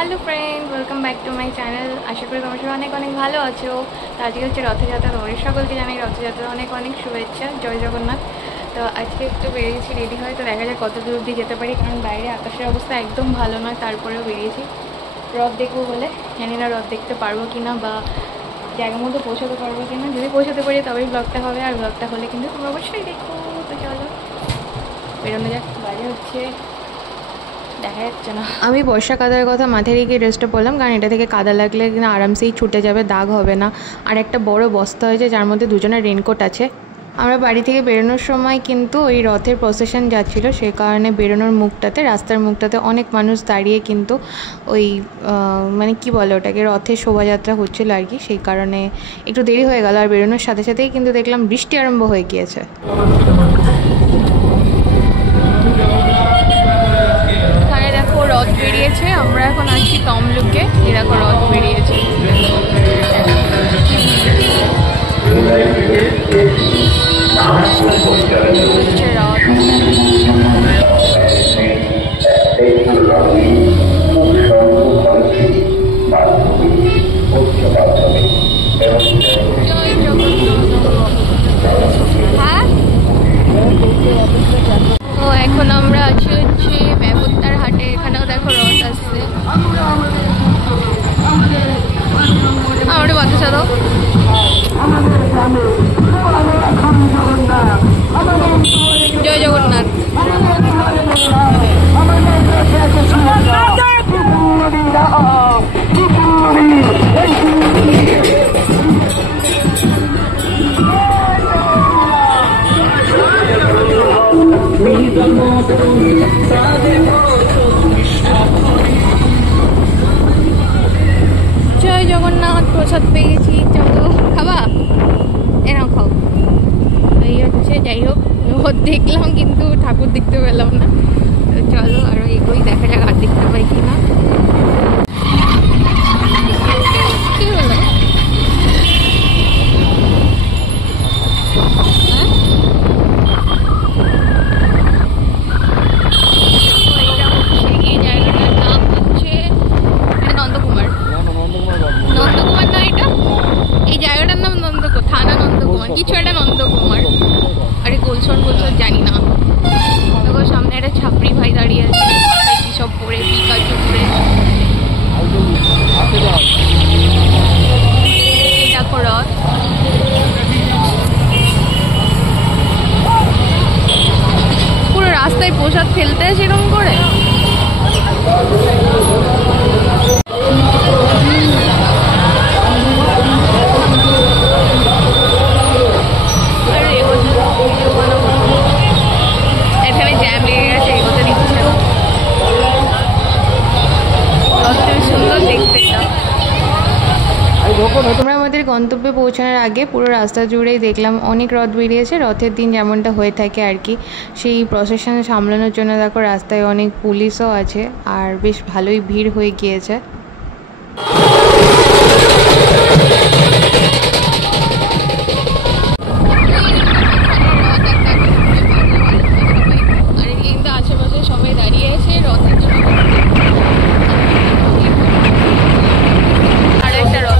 Hello friend welcome back to my channel. आशा करी तुम्हारा सबाई अनेक अनेक भालो आछो। तो आज के रथयात्रा तुम्हारे सकलके जानाई रथयात्रा अनेक अनेक शुभेच्छा। जय जगन्नाथ। तो आज के एकटु बेरिয়েছি रेडी हय तो देखा जाक कत दूर अब्दि जेते पारी, कारण बाइरे आकाशेर अवस्था एकदम भालो नय। तारपरेও बेरिয়েছি रथ देखबो बोले, जानि ना रथ देखते पारबो किना बा জায়গার মধ্যে পৌঁছাতে পারবো কিনা। যদি পৌঁছাতে পারি তবেই ব্লগটা হবে, আর ব্লগটা হলে কিন্তু তোমরা অবশ্যই দেখো। তো চলো বেরোনো যাক। বাইরে হচ্ছে দেখা যাচ্ছে না। আমি বর্ষা কাদার কথা মাথায় রেখে ড্রেসটা পরলাম, কারণ এটা থেকে কাদা লাগলে কিনা আরামসেই ছুটে যাবে, দাগ হবে না। আর একটা বড় বস্তা হয়েছে যার মধ্যে দুজনের রেনকোট আছে। আমরা বাড়ি থেকে বেরোনোর সময় কিন্তু ওই রথের প্রসেশন যাচ্ছিল, সেই কারণে বেরোনোর মুখটাতে, রাস্তার মুখটাতে অনেক মানুষ দাঁড়িয়ে কিন্তু ওই মানে কি বলে ওটাকে, রথের শোভাযাত্রা হচ্ছিল আর কি। সেই কারণে একটু দেরি হয়ে গেল, আর বেরোনোর সাথে সাথেই কিন্তু দেখলাম বৃষ্টি আরম্ভ হয়ে গিয়েছে। দেখো রথ বেরিয়েছে, আমরা এখন আছি তমলুকে। এই দেখো রথ বেরিয়েছে। হ্যাঁ, তো এখন আমরা আছি হচ্ছে মেবুত্তার হাটে। এখানেও দেখো রথ আসছে। আমার বাতাসা দাও। জয় জগন্নাথ। জয় জগন্নাথ। প্রসাদ পেয়েছি, চলো খাবা, এনাও খাও। এই হচ্ছে, যাই হোক রথ দেখলাম কিন্তু ঠাকুর দেখতে পেলাম না। চলো আরো এগোই, দেখা যাক আর দেখতে পাই কিনা। কি হলো? কিছু একটা নন্দকুমার, আরে গোলসন গোলসন জানি না। দেখো সামনে একটা ছাপড়ি ভাই দাঁড়িয়ে আছে, কি সব পরে, পিকাচু পরে। দেখো রথ। পুরো রাস্তায় প্রসাদ ফেলতে আছে এরকম করে। এখানে জ্যাম লেগে গেছে, এগোতে দিচ্ছে না। সুন্দর দেখতে এটা। তোমরা আমাদের গন্তব্যে পৌঁছানোর আগে পুরো রাস্তা জুড়েই দেখলাম অনেক রথ বেরিয়েছে। রথের দিন যেমনটা হয়ে থাকে আর কি, সেই প্রসেশন সামলানোর জন্য দেখো রাস্তায় অনেক পুলিশও আছে, আর বেশ ভালোই ভিড় হয়ে গিয়েছে। সবাই দাঁড়িয়ে আছে রথের জন্য। আর একটা রথ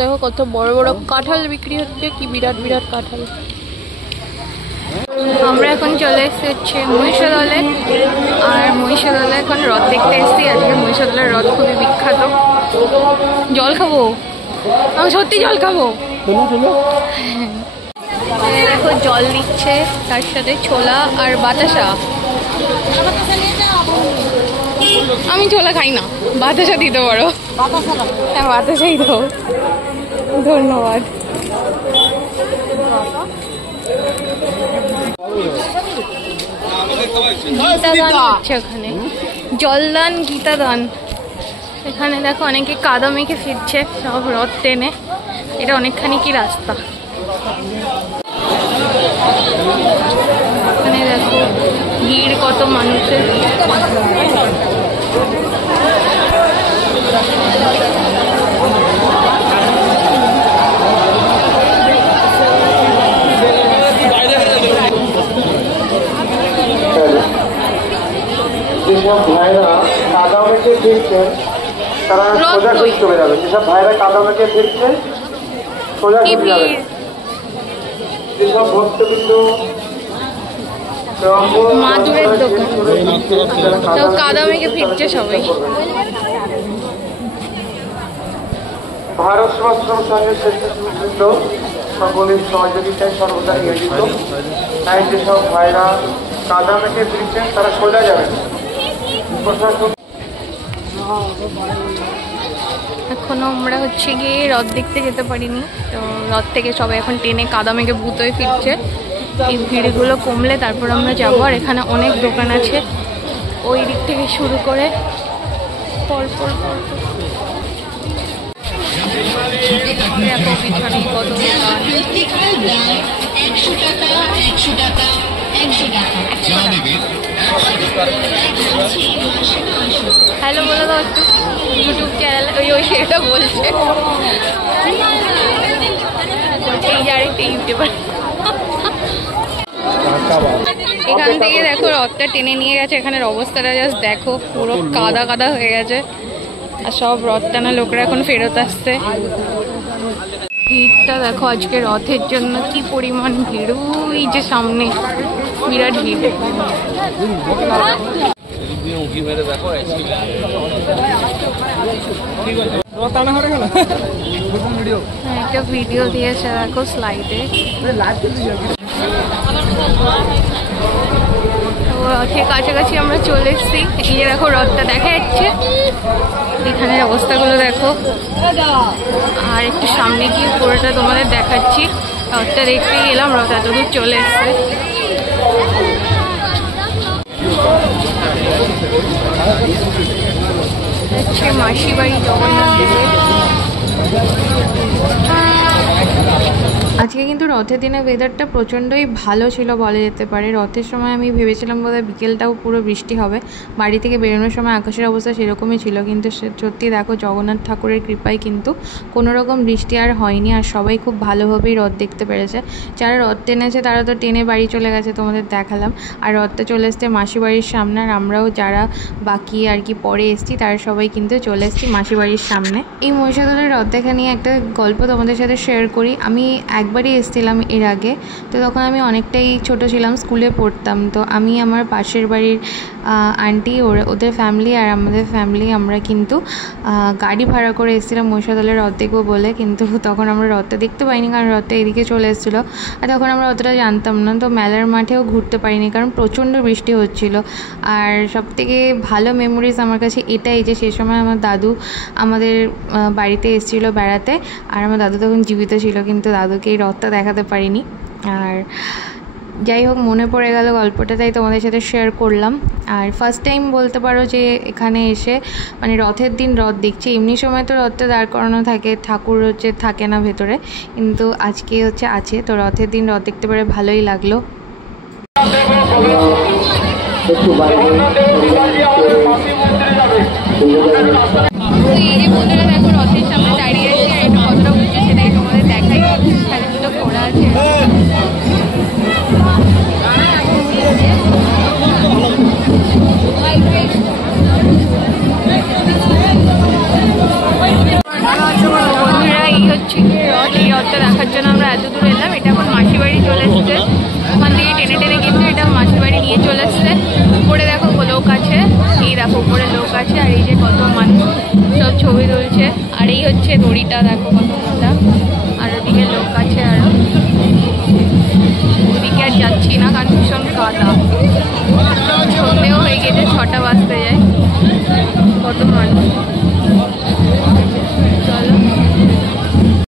দেখো কত বড় বড় কাঁঠাল বিক্রি হচ্ছে, কি বিরাট বিরাট কাঁঠাল। আমরা এখন চলে এসেছি হচ্ছে মহিষাদলে, আর মহিষাদলে এখন রথ দেখতে এসেছি। আজকে মহিষাদলের রথ খুবই বিখ্যাত। জল খাবো, আমি সত্যি জল খাবো। দেখো জল দিচ্ছে, তার সাথে ছোলা আর বাতাসা। আমি ছোলা খাই না, বাতাসা দিতে পারো। হ্যাঁ বাতাসাই দাও, ধন্যবাদ। গীতাদান হচ্ছে ওখানে, জলদান গীতাদান। এখানে দেখো অনেকে কাদা মেখে ফিরছে সব রথ টেনে। এটা অনেকখানি কি রাস্তা। এখানে দেখো ভিড় কত মানুষের। যেসব ভাইরা কাদা মেখে ফিরছেন তারা সোজা চলে যাবে। যেসব ভাইরা কাদা মেখে ফিরছে সোজা চলে যাবে। যেসব ভক্তবৃন্দ মাদুরের দোকান তো কাদা মেখে ফিরছে সবাই। ভারত সেবাশ্রম সংঘের স্বেচ্ছাসেবকবৃন্দ সকলের সহযোগিতায় সর্বদা নিয়োজিত। তাই যেসব ভাইরা কাদা মেখে ফিরছেন তারা সোজা যাবেন। প্রশাসন এখনো আমরা হচ্ছে গিয়ে রথ দেখতে যেতে পারিনি। তো রথ থেকে সবাই এখন ট্রেনে কাদা মেঘে ভূত হয়ে ফিরছে। এই ভিড়গুলো কমলে তারপর আমরা যাবো। আর এখানে অনেক দোকান আছে ওই দিক থেকে শুরু করে পরপর পরপর। দেখো পিছনে কত দোকান। হ্যালো বলে দাও একটু ইউটিউব চ্যানেল। ওই সেটা বলছে এই যে আরেকটা ইউটিউবার। এখান থেকে দেখো রথটা টেনে নিয়ে গেছে। এখানের অবস্থাটা জাস্ট দেখো, পুরো কাদা কাদা হয়ে গেছে। আর সব রথ টানা লোকরা এখন ফেরত আসছে। ভিড়টা দেখো আজকে রথের জন্য কি পরিমাণ ভিড়। ওই যে সামনে বিরাট ভিড়। একটা ভিডিও দিয়েছে দেখো স্লাইডে। রথের কাছাকাছি আমরা চলে এসেছি। এই যে দেখো রথটা দেখা যাচ্ছে। এখানের অবস্থাগুলো দেখো। আর একটু সামনে গিয়ে পুরোটা তোমাদের দেখাচ্ছি। রথটা দেখতেই এলাম, রথ এতদূর চলে এসছে। মাসি বাড়ি জগন্নাথ দেবের। আজকে কিন্তু রথের দিনে ওয়েদারটা প্রচণ্ডই ভালো ছিল বলা যেতে পারে। রথের সময় আমি ভেবেছিলাম বোধহয় বিকেলটাও পুরো বৃষ্টি হবে। বাড়ি থেকে বেরোনোর সময় আকাশের অবস্থা সেরকমই ছিল, কিন্তু সত্যি দেখো জগন্নাথ ঠাকুরের কৃপায় কিন্তু কোনো রকম বৃষ্টি আর হয়নি। আর সবাই খুব ভালোভাবেই রথ দেখতে পেরেছে। যারা রথ টেনেছে তারা তো টেনে বাড়ি চলে গেছে, তোমাদের দেখালাম। আর রথটা চলে এসছে মাসি বাড়ির সামনে। আর আমরাও যারা বাকি আর কি পরে এসছি তারা সবাই কিন্তু চলে এসছি মাসি বাড়ির সামনে। এই মহিষাদলের রথ দেখা নিয়ে একটা গল্প তোমাদের সাথে শেয়ার করি। আমি একবারই এসেছিলাম এর আগে। তো তখন আমি অনেকটাই ছোট ছিলাম, স্কুলে পড়তাম। তো আমি আমার পাশের বাড়ির আন্টি ওদের ফ্যামিলি আর আমাদের ফ্যামিলি আমরা কিন্তু গাড়ি ভাড়া করে এসেছিলাম মহিষাদলের রথ দেখবো বলে। কিন্তু তখন আমরা রথটা দেখতে পাইনি, কারণ রথটা এদিকে চলে এসেছিলো। আর তখন আমরা অতটা জানতাম না। তো মেলার মাঠেও ঘুরতে পারিনি, কারণ প্রচণ্ড বৃষ্টি হচ্ছিল। আর সবথেকে ভালো মেমোরিজ আমার কাছে এটাই যে সে সময় আমার দাদু আমাদের বাড়িতে এসেছিলো বেড়াতে। আর আমার দাদু তখন জীবিত ছিল, কিন্তু দাদুকে এই রথটা দেখাতে পারিনি। আর যাই হোক, মনে পড়ে গেল গল্পটা, তাই তোমাদের সাথে শেয়ার করলাম। আর ফার্স্ট টাইম বলতে পারো যে এখানে এসে মানে রথের দিন রথ দেখছি। এমনি সময় তো রথটা দাঁড় করানো থাকে, ঠাকুর হচ্ছে থাকে না ভেতরে, কিন্তু আজকে হচ্ছে আছে। তো রথের দিন রথ দেখতে পেরে ভালোই লাগলো। এই যে বন্ধুরা দেখো রথের সামনে দাঁড়িয়ে আছে, আর এটা কতটা উঠছে সেটাই তোমাদের দেখাই। খেলাধুলো করা আছে। বন্ধুরা এই হচ্ছে রথ। এই রথটা দেখার জন্য আমরা এত দূর এলাম। এটা এখন মাসি বাড়ি চলে এসছে। ওখান থেকে টেনে টেনে কিন্তু এটা মাসি বাড়ি নিয়ে চলে এসছে। উপরে দেখো লোক আছে, এই দেখো উপরে লোক আছে। আর এই যে কত মানুষ সব ছবি তুলছে। আর এই হচ্ছে দড়িটা দেখো কত মোটা। আর ওদিকে লোক আছে, আরো ওদিকে আর যাচ্ছি না।